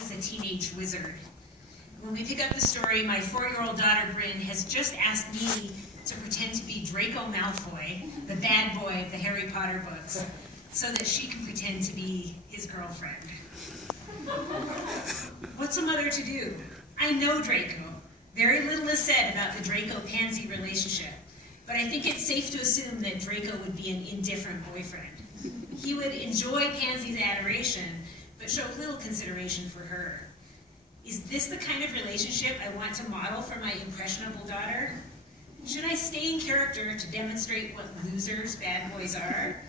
Is a teenage wizard. When we pick up the story, my 4-year-old daughter Bryn has just asked me to pretend to be Draco Malfoy, the bad boy of the Harry Potter books, so that she can pretend to be his girlfriend. What's a mother to do? I know Draco. Very little is said about the Draco-Pansy relationship, but I think it's safe to assume that Draco would be an indifferent boyfriend. He would enjoy Pansy's adoration, but show little consideration for her. Is this the kind of relationship I want to model for my impressionable daughter? Should I stay in character to demonstrate what losers bad boys are?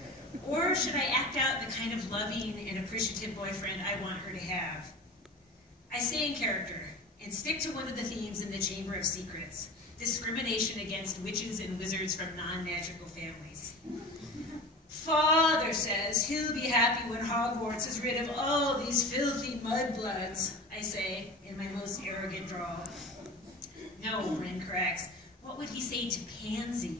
Or should I act out the kind of loving and appreciative boyfriend I want her to have? I stay in character and stick to one of the themes in the Chamber of Secrets: discrimination against witches and wizards from non-magical families. Father says he'll be happy when Hogwarts is rid of all these filthy mudbloods, I say in my most arrogant drawl. No, Bryn corrects. What would he say to Pansy?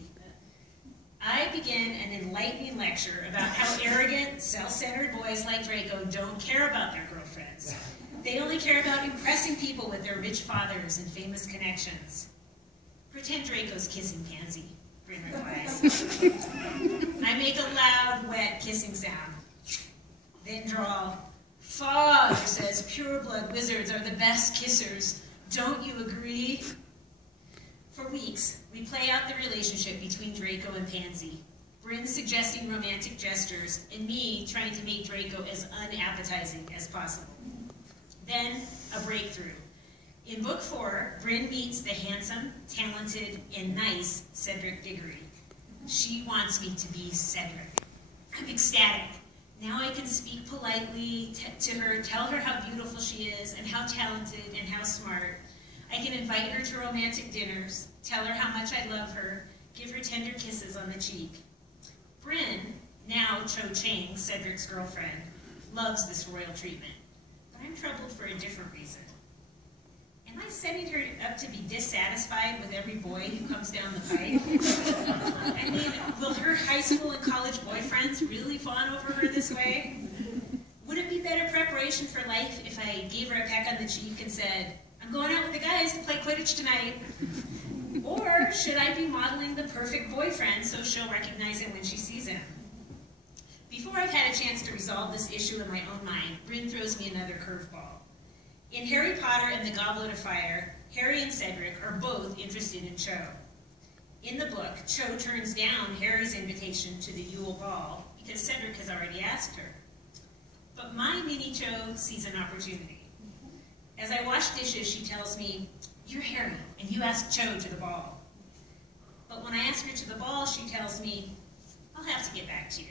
I begin an enlightening lecture about how arrogant, self-centered boys like Draco don't care about their girlfriends. They only care about impressing people with their rich fathers and famous connections. Pretend Draco's kissing Pansy, Bryn replies. I make a loud, wet kissing sound. Then drawl, Father says pure-blood wizards are the best kissers. Don't you agree? For weeks, we play out the relationship between Draco and Pansy, Bryn suggesting romantic gestures, and me trying to make Draco as unappetizing as possible. Then, a breakthrough. In Book 4, Bryn meets the handsome, talented, and nice Cedric Diggory. She wants me to be Cedric. I'm ecstatic. Now I can speak politely to her, tell her how beautiful she is, and how talented and how smart. I can invite her to romantic dinners, tell her how much I love her, give her tender kisses on the cheek. Bryn, now Cho Chang, Cedric's girlfriend, loves this royal treatment. But I'm troubled for a different reason. Am I setting her up to be dissatisfied with every boy who comes down the pike? I mean, will her high school and college boyfriends really fawn over her this way? Would it be better preparation for life if I gave her a peck on the cheek and said, I'm going out with the guys to play Quidditch tonight? Or should I be modeling the perfect boyfriend so she'll recognize him when she sees him? Before I've had a chance to resolve this issue in my own mind, Bryn throws me another curveball. In Harry Potter and the Goblet of Fire, Harry and Cedric are both interested in Cho. In the book, Cho turns down Harry's invitation to the Yule Ball because Cedric has already asked her. But my mini Cho sees an opportunity. As I wash dishes, she tells me, you're Harry, and you asked Cho to the ball. But when I ask her to the ball, she tells me, I'll have to get back to you.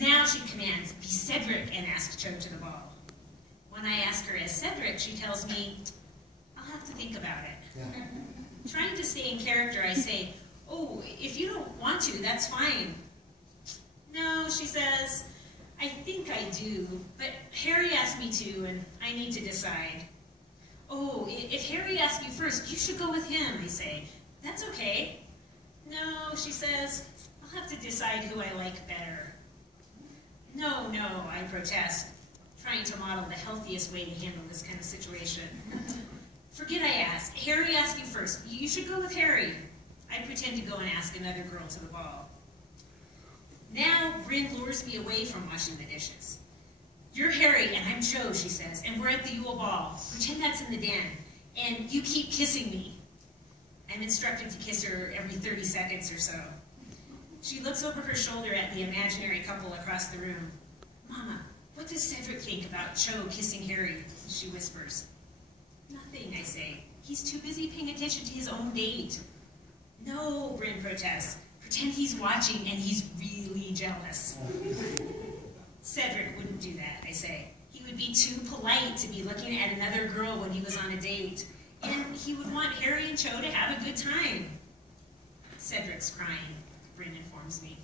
Now she commands, be Cedric and ask Cho to the ball. When I ask her as Cedric, she tells me, I'll have to think about it. Yeah. Trying to stay in character, I say, oh, if you don't want to, that's fine. No, she says, I think I do, but Harry asked me to, and I need to decide. Oh, if Harry asks you first, you should go with him, I say. That's okay. No, she says, I'll have to decide who I like better. No, I protest, trying to model the healthiest way to handle this kind of situation. Forget I asked. Harry asked you first. You should go with Harry. I pretend to go and ask another girl to the ball. Now, Bryn lures me away from washing the dishes. You're Harry, and I'm Cho, she says, and we're at the Yule Ball. Pretend that's in the den, and you keep kissing me. I'm instructed to kiss her every 30 seconds or so. She looks over her shoulder at the imaginary couple across the room. Mama, what does Cedric think about Cho kissing Harry? She whispers. Nothing, I say. He's too busy paying attention to his own date. No, Bryn protests. Pretend he's watching and he's really jealous. Cedric wouldn't do that, I say. He would be too polite to be looking at another girl when he was on a date. And he would want Harry and Cho to have a good time. Cedric's crying, Bryn informs me.